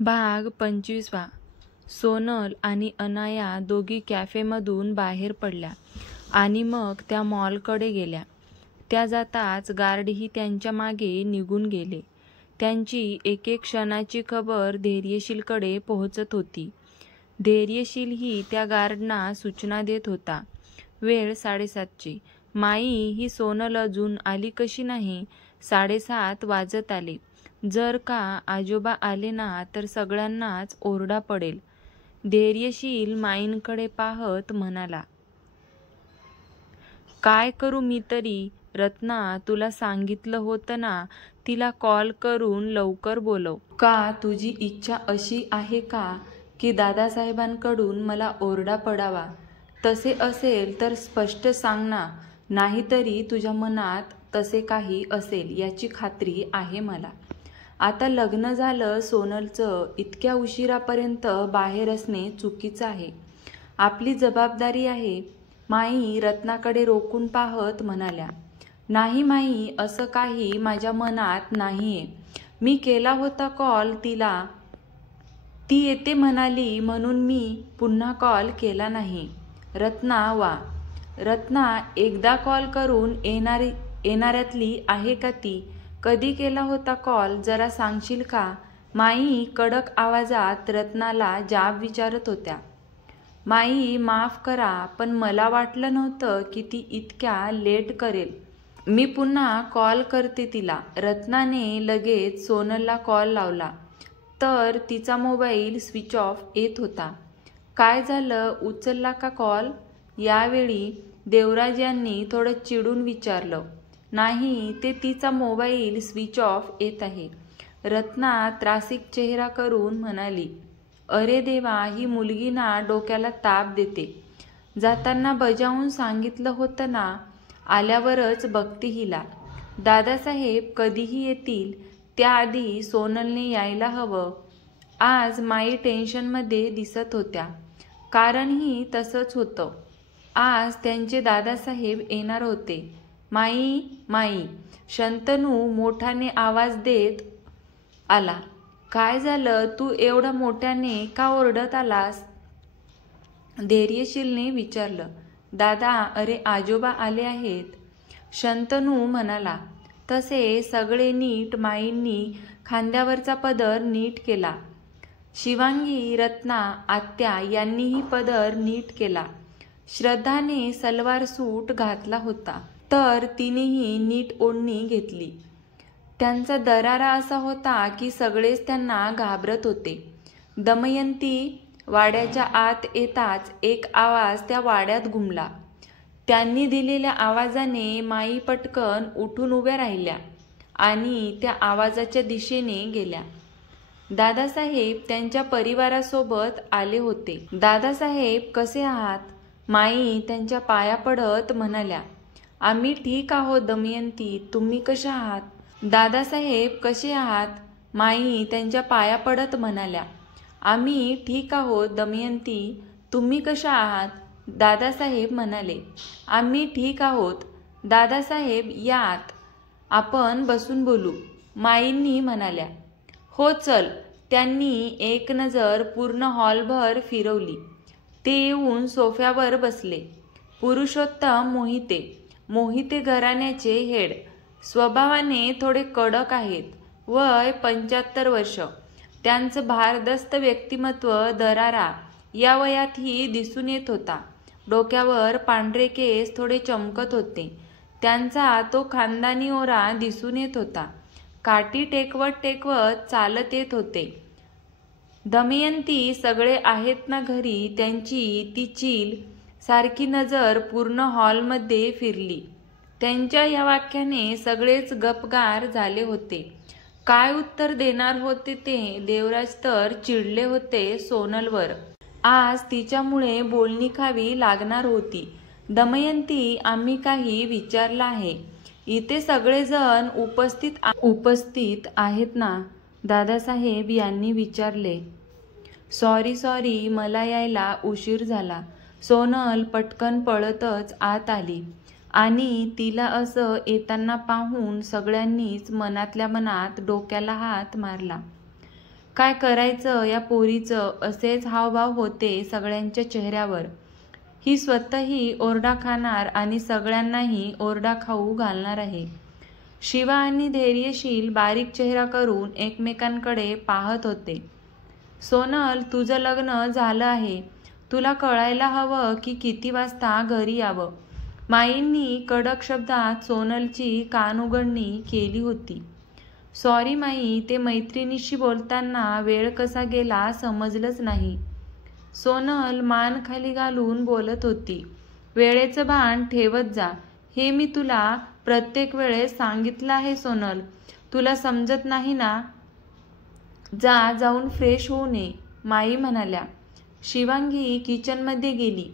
भाग 25. सोनल आणि अनाया दोघी कॅफेमधून बाहेर पडल्या आणि मग त्या मॉलकडे गेल्या. त्या जाताच गार्डही त्यांच्या मागे निघून गेले. त्यांची एक एक क्षणाची खबर धैर्यशीलकडे पोहोचत होती. धैर्यशीलही त्या गार्डना सूचना देत होता. वेळ 7:30ची. माई, ही सोनल अजून आली कशी नाही? 7:30 वाजत आले. जर का आजोबा आले ना तर सगळ्यांनाच ओरडा पडेल. धैर्यशील माईंकडे पाहत म्हणाला. काय करू मी तरी? रत्ना, तुला सांगितलं होतं ना तिला कॉल करून लवकर बोलव. का तुझी इच्छा अशी आहे का की दादासाहेबांकडून मला ओरडा पडावा? तसे असेल तर स्पष्ट सांग ना, नाहीतरी तुझ्या मनात तसे काही असेल याची खात्री आहे मला. आता लग्न झालं सोनलचं, इतक्या उशिरापर्यंत बाहेर असणे चुकीचं आहे. आपली जबाबदारी आहे. माई रत्नाकडे रोखून पाहत म्हणाल्या. नाही माई, असं काही माझ्या मनात नाहीये. मी केला होता कॉल तिला, ती येते म्हणाली म्हणून मी पुन्हा कॉल केला नाही. रत्ना, वा रत्ना, एकदा कॉल करून येणाऱ्यातली आहे का ती? कधी केला होता कॉल जरा सांगशील का? माई कडक आवाजात रत्नाला जाब विचारत होत्या. माई माफ करा, पण मला वाटलं नव्हतं की ती इतक्या लेट करेल. मी पुन्हा कॉल करते तिला. रत्नाने लगेच सोनलला कॉल लावला तर तिचा मोबाईल स्विच ऑफ येत होता. काय झालं, उचलला का कॉल? यावेळी देवराज यांनी थोडं चिडून विचारलं. नाही, ते तिचा मोबाईल स्विच ऑफ येत आहे. रत्ना त्रासिक चेहरा करून म्हणाली. अरे देवा, ही मुलगी ना डोक्याला ताप देते. जाताना बजावून सांगितलं होतं ना, आल्यावरच बघते हिला. दादासाहेब कधीही येतील, त्याआधी सोनलने यायला हवं. आज माई टेन्शनमध्ये दिसत होत्या. कारणही तसंच होतं. आज त्यांचे दादासाहेब येणार होते. माई माई, शंतनू मोठ्याने आवाज देत आला. काय झालं, तू एवढा मोठ्याने का ओरडत आलास? धैर्यशीलने विचारलं. दादा, अरे आजोबा आले आहेत, शंतनू म्हणाला. तसे सगळे नीट माईंनी खांद्यावरचा पदर नीट केला. शिवांगी, रत्ना, आत्या यांनीही पदर नीट केला. श्रद्धाने सलवार सूट घातला होता तर तिनेही नीट ओढणी घेतली. त्यांचा दरारा असा होता की सगळेच त्यांना घाबरत होते. दमयंती वाड्याच्या आत येताच एक आवाज त्या वाड्यात घुमला. त्यांनी दिलेल्या आवाजाने माई पटकन उठून उभ्या राहिल्या आणि त्या आवाजाच्या दिशेने गेल्या. दादासाहेब त्यांच्या परिवारासोबत आले होते. दादासाहेब कसे आहात? माई त्यांच्या पाया पडत म्हणाल्या. आम्ही ठीक आहोत दमयंती, तुम्ही कशा आहात? दादासाहेब कसे आहात? माई त्यांच्या पाया पडत म्हणाल्या. आम्ही ठीक आहोत दमयंती, तुम्ही कशा आहात? दादासाहेब म्हणाले. आम्ही ठीक आहोत. दादासाहेब यात, आपण बसून बोलू, माईंनी म्हणाल्या. हो चल. त्यांनी एक नजर पूर्ण हॉलभर फिरवली. ते येऊन सोफ्यावर बसले. पुरुषोत्तम मोहिते, मोहिते घराण्याचे हेड, स्वभावाने थोडे कडक आहेत. वय 75 वर्ष. त्यांचं भारदस्त व्यक्तिमत्व दरारा या वयातही दिसून येत होता. डोक्यावर पांढरे केस थोडे चमकत होते. त्यांचा तो खानदानी ओरा दिसून येत होता. काठी टेकवत टेकवत चालत येत होते. दमयंती, सगळे आहेत ना घरी? त्यांची ती चील सारखी नजर पूर्ण हॉलमध्ये फिरली. त्यांच्या या वाक्याने सगळेच गपगार झाले होते. काय उत्तर देणार होते ते? देवराज तर चिडले होते सोनलवर. आज तिच्यामुळे बोलणी खावी लागणार होती. दमयंती, आम्ही काही विचारलं आहे. इथे सगळेजण उपस्थित आहेत ना? दादासाहेब यांनी विचारले. सॉरी, मला यायला उशीर झाला. सोनल पटकन पळतच आत आली आणि तिला असं येताना पाहून सगळ्यांनीच मनातल्या मनात डोक्याला हात मारला. काय करायचं या पोरीचं असेच हावभाव होते सगळ्यांच्या चेहऱ्यावर. ही स्वतःही ओरडा खाणार आणि सगळ्यांनाही ओरडा खाऊ घालणार आहे. शिवा आणि धैर्यशील बारीक चेहरा करून एकमेकांकडे पाहत होते. सोनल, तुझं लग्न झालं आहे. तुला कळायला हवं की किती वाजता घरी यावं. माईंनी कडक शब्दात सोनलची कानउघडणी केली होती. सॉरी माई, ते मैत्रिणीशी बोलताना वेळ कसा गेला समजलंच नाही. सोनल मान खाली घालून बोलत होती. वेळेचं भान ठेवत जा, हे मी तुला प्रत्येक वेळेस सांगितलं आहे सोनल. तुला समजत नाही ना? जाऊन फ्रेश होऊ नये, माई म्हणाल्या. शिवांगी किचनमध्ये गेली.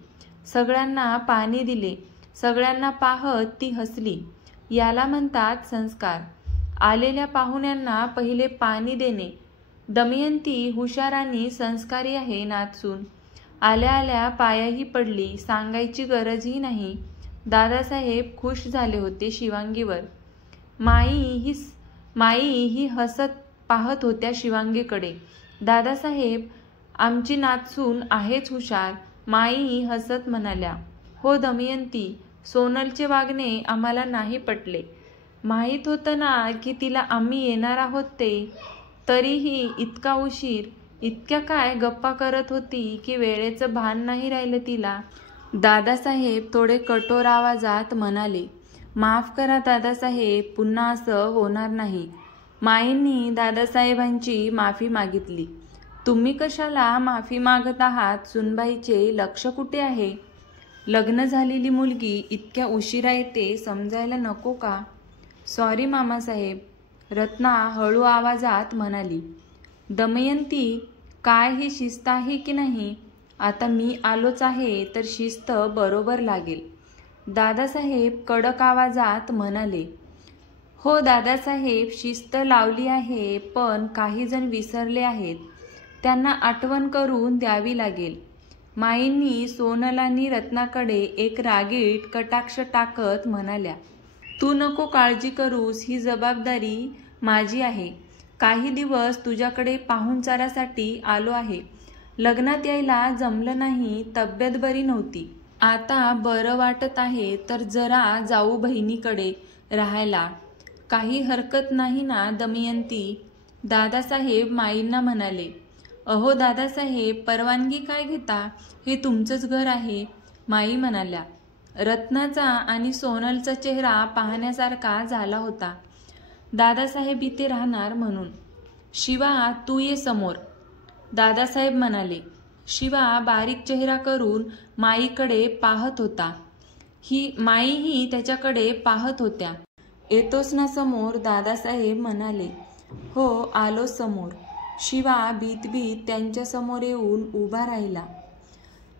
सगळ्यांना पाणी दिले. सगळ्यांना पाहत ती हसली. याला म्हणतात संस्कार. आलेल्या पाहुण्यांना पहिले पाणी देणे. दमयंती हुशार आणि संस्कारी आहे नाचून. आल्या आल्या पायाही पडली. सांगायची गरजही नाही. दादासाहेब खुश झाले होते शिवांगीवर. माई ही हसत पाहत होत्या शिवांगीकडे. दादासाहेब, आमची नाचून आहेच हुशार, माई हसत म्हणाल्या. हो दमयंती, सोनलचे वागणे आम्हाला नाही पटले. माहीत होतं ना की तिला आम्ही येणार आहोत ते. तरीही इतका उशीर. इतक्या काय गप्पा करत होती की वेळेचं भान नाही राहिलं तिला. दादासाहेब थोडे कठोर आवाजात म्हणाले. माफ करा दादासाहेब, पुन्हा असं होणार नाही. माईंनी दादासाहेबांची माफी मागितली. तुम्ही कशाला माफी मागत आहात? सुनबाईचे लक्ष कुठे आहे? लग्न झालेली मुलगी इतक्या उशिरा येते समजायला नको का? सॉरी मामासाहेब, रत्ना हळू आवाजात म्हणाली. दमयंती, काय ही शिस्त आहे की नाही? आता मी आलोच आहे तर शिस्त बरोबर लागेल. दादासाहेब कडक आवाजात म्हणाले. हो दादासाहेब, शिस्त लावली आहे, पण काही जण विसरले आहेत. त्यांना आठवण करून द्यावी लागेल. माईंनी सोनल आणि रत्नाकडे एक रागीट कटाक्ष टाकत म्हणाल्या. तू नको काळजी करूस, ही जबाबदारी माझी आहे. काही दिवस तुझ्याकडे पाहुणचारासाठी आलो आहे. लग्नात यायला जमलं नाही, तब्येत बरी नव्हती. आता बरं वाटत आहे तर जरा जाऊ बहिणीकडे राहायला. काही हरकत नाही ना दमयंती? दादासाहेब माईंना म्हणाले. अहो दादासाहेब, परवानगी काय घेता? हे तुमचंच घर आहे, माई म्हणाल्या. रत्नाचा आणि सोनलचा चेहरा पाहण्यासारखा झाला होता. दादासाहेब इथे राहणार म्हणून. शिवा, तू ये समोर, दादासाहेब म्हणाले. शिवा बारीक चेहरा करून माईकडे पाहत होता. माईही त्याच्याकडे पाहत होत्या. येतोस ना समोर? दादासाहेब म्हणाले. हो, आलो समोर. शिवा भीत त्यांच्या समोर येऊन उभा राहिला.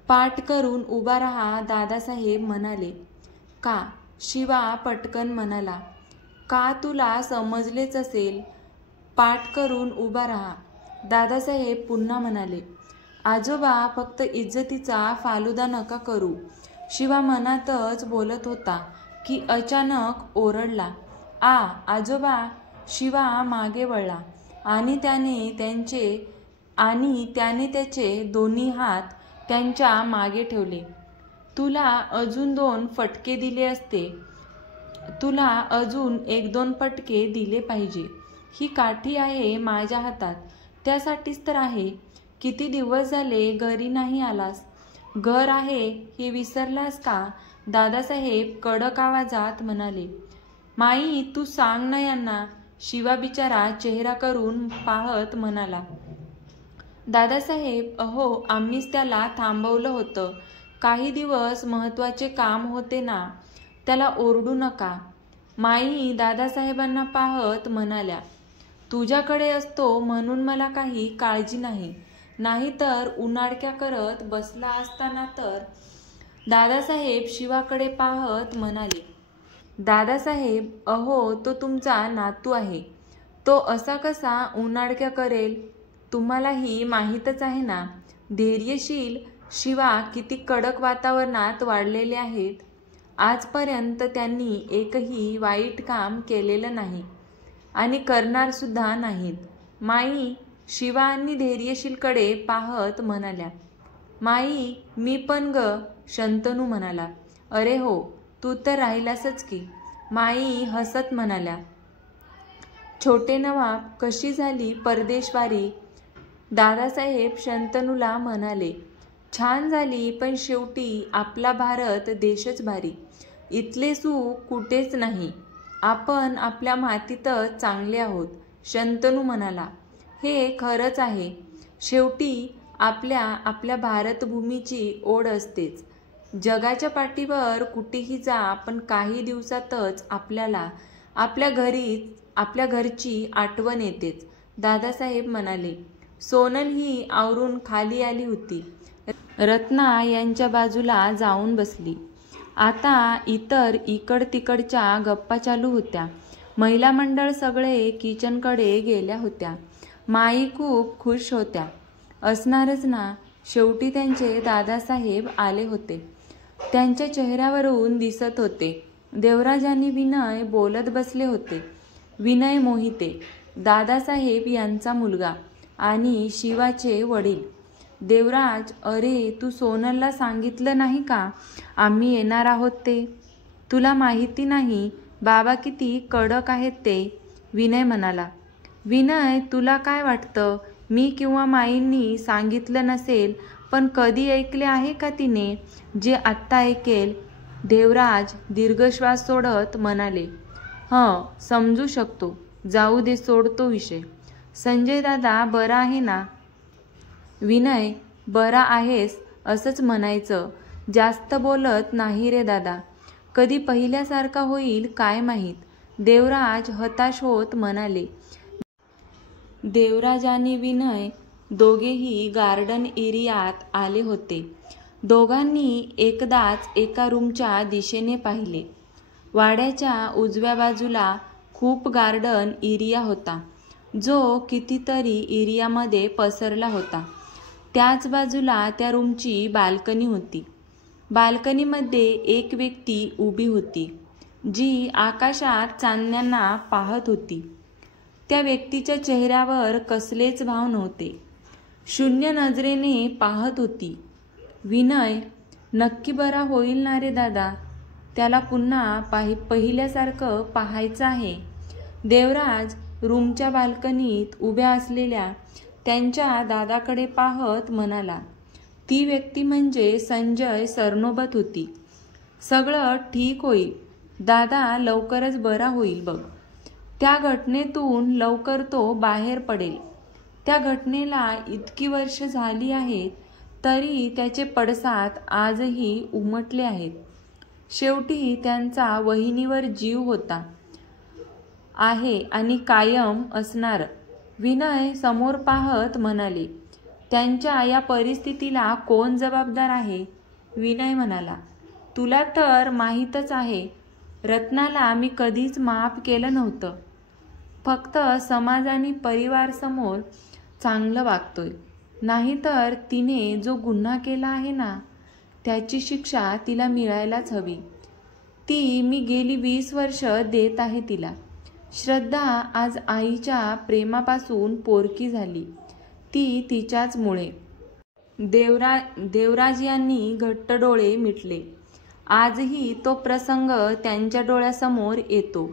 पाठ करून उभा राहा, दादासाहेब म्हणाले. का? शिवा पटकन म्हणाला. का, तुला समजलेच असेल. पाठ करून उभा राहा, दादासाहेब पुन्हा म्हणाले. आजोबा, फक्त इज्जतीचा फालुदा नका करू. शिवा मनातच बोलत होता की अचानक ओरडला. आजोबा! शिवा मागे वळला आणि त्याने त्याचे दोन्ही हात त्यांच्या मागे ठेवले. तुला अजून 2 फटके दिले असते. तुला अजून 1-2 फटके दिले पाहिजे. ही काठी आहे माझ्या हातात, त्यासाठीच तर आहे. किती दिवस झाले घरी नाही आलास. घर आहे हे विसरलास का? दादासाहेब कडक आवाजात म्हणाले. माई, तू सांग ना यांना, शिवा बिचारा चेहरा करून पाहत म्हणाला. दादासाहेब, अहो, आम्हीच त्याला थांबवलं होतं. काही दिवस महत्वाचे काम होते ना, त्याला ओरडू नका. माई दादासाहेबांना पाहत म्हणाल्या. तुझ्याकडे असतो म्हणून मला काही काळजी नाही, नाहीतर उनाडक्या करत बसला असताना तर. दादासाहेब शिवाकडे पाहत म्हणाले. दादासाहेब, अहो, तो तुमचा नातू आहे. तो असा कसा उनाडक्या करेल? तुम्हालाही माहीतच आहे ना. धैर्यशील शिवा किती कडक वातावरणात वाढलेले आहेत. आजपर्यंत त्यांनी एकही वाईट काम केलेलं नाही आणि करणार सुद्धा नाहीत. माई, शिवानी धैर्यशीलकडे पाहत म्हणाल्या. माई मी पण ग, शंतनू म्हणाला. अरे हो, तू तर राहिलासच की, माई हसत म्हणाल्या. छोटे नवाब, कशी झाली परदेशवारी? दादासाहेब शंतनूला म्हणाले. छान झाली, पण शेवटी आपला भारत देशच भारी. इथले सुख कुठेच नाही. आपण आपल्या मातीतच चांगले आहोत, शंतनू म्हणाला. हे खरंच आहे. शेवटी आपल्या भारतभूमीची ओढ असतेच. जगाच्या पाठीवर कुठेही जा, पण काही दिवसातच आपल्याला आपल्या घरची आठवण येतेच, दादासाहेब म्हणाले. सोनल ही आवरून खाली आली होती. रत्ना यांच्या बाजूला जाऊन बसली. आता इतर इकड तिकडच्या गप्पा चालू होत्या. महिला मंडळ सगळे किचनकडे गेल्या होत्या. माई खूप खुश होत्या. असणारच ना, शेवटी त्यांचे दादासाहेब आले होते. त्यांच्या चेहऱ्यावरून दिसत होते. देवराज आणि विनय बोलत बसले होते. विनय मोहिते, दादासाहेब यांचा मुलगा आणि शिवाचे वडील. देवराज, अरे तू सोनलला सांगितलं नाही का आम्ही येणार आहोत ते? तुला माहिती नाही बाबा किती कडक आहेत ते, विनय म्हणाला. विनय, तुला काय वाटतं, मी किंवा माईंनी सांगितलं नसेल, पण कधी ऐकले आहे का तिने जे आत्ता ऐकेल? देवराज दीर्घश्वास सोडत म्हणाले. समजू शकतो. जाऊ दे, सोडतो विषय. संजय दादा बरा आहे ना? विनय, बरा आहेस असंच म्हणायचं. जास्त बोलत नाही रे दादा. कधी पहिल्यासारखा होईल काय माहीत, देवराज हताश होत म्हणाले. देवराज आणि विनय दोघेही गार्डन एरियात आले होते. दोघांनी एकदाच एका रूमच्या दिशेने पाहिले. वाड्याच्या उजव्या बाजूला खूप गार्डन एरिया होता, जो कितीतरी एरियामध्ये पसरला होता. त्याच बाजूला त्या रूमची बाल्कनी होती. बाल्कनीमध्ये एक व्यक्ती उभी होती, जी आकाशात चांदण्यांना पाहत होती. त्या व्यक्तीच्या चेहऱ्यावर कसलेच भाव नव्हते. शून्य नजरेने पाहत होती. विनय, नक्की बरा होईल ना रे दादा? त्याला पुन्हा पहिल्यासारखं पाहायचं आहे. देवराज रूमच्या बाल्कनीत उभ्या असलेल्या त्यांच्या दादाकडे पाहत म्हणाला. ती व्यक्ती म्हणजे संजय सरनोबत होती. सगळं ठीक होईल दादा, लवकरच बरा होईल बघ. त्या घटनेतून लवकर तो बाहेर पडेल. त्या घटनेला इतकी वर्ष झाली आहेत, तरी त्याचे पडसाद आजही उमटले आहेत. शेवटी त्यांचा वहिनीवर जीव होता, आहे आणि कायम असणार. विनय समोर पाहत म्हणाले. त्यांच्या या परिस्थितीला कोण जबाबदार आहे? विनय म्हणाला. तुला तर माहीतच आहे, रत्नाला मी कधीच माफ केलं नव्हतं. फक्त समाज आणि परिवारासमोर चांगलं वागतोय. नाहीतर तिने जो गुन्हा केला आहे ना, त्याची शिक्षा तिला मिळायलाच हवी. ती मी गेली 20 वर्ष देत आहे तिला. श्रद्धा आज आईच्या प्रेमापासून पोरकी झाली, ती तिच्याचमुळे. देवराज यांनी घट्ट डोळे मिटले. आजही तो प्रसंग त्यांच्या डोळ्यासमोर येतो,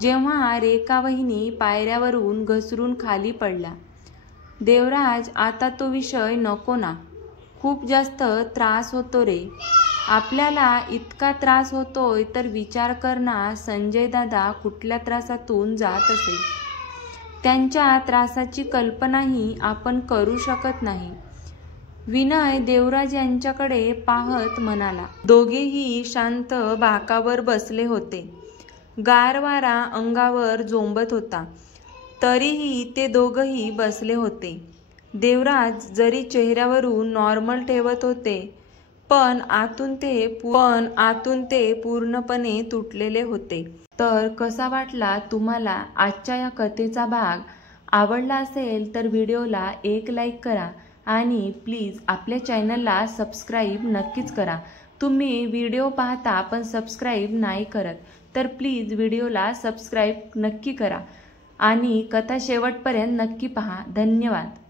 जेव्हा रेखा वहिनी पायऱ्यावरून घसरून खाली पडल्या. देवराज, आता तो विषय नको ना. खूप जास्त त्रास होतो रे. आपल्याला इतका त्रास होतोय तर विचार कर ना, संजय दादा कुठल्या त्रासातून जात असेल. त्यांच्या त्रासाची कल्पनाही आपण करू शकत नाही. विनय देवराज यांच्याकडे पाहत म्हणाला. दोघेही शांत बाकावर बसले होते. गार वारा अंगावर झोंबत होता, तरीही ते दोघंही बसले होते. देवराज जरी चेहऱ्यावरून नॉर्मल ठेवत होते, पण आतून ते पूर्णपणे तुटलेले होते. तर कसा वाटला तुम्हाला आजच्या या कथेचा भाग? आवडला असेल तर व्हिडिओला एक लाईक करा आणि प्लीज आपल्या चॅनलला सबस्क्राईब नक्कीच करा. तुम्ही व्हिडिओ पाहता पण सबस्क्राईब नाही करत, तर प्लीज व्हिडिओला सबस्क्राईब नक्की करा. आणि कथा शेवटपर्यंत नक्की पहा. धन्यवाद.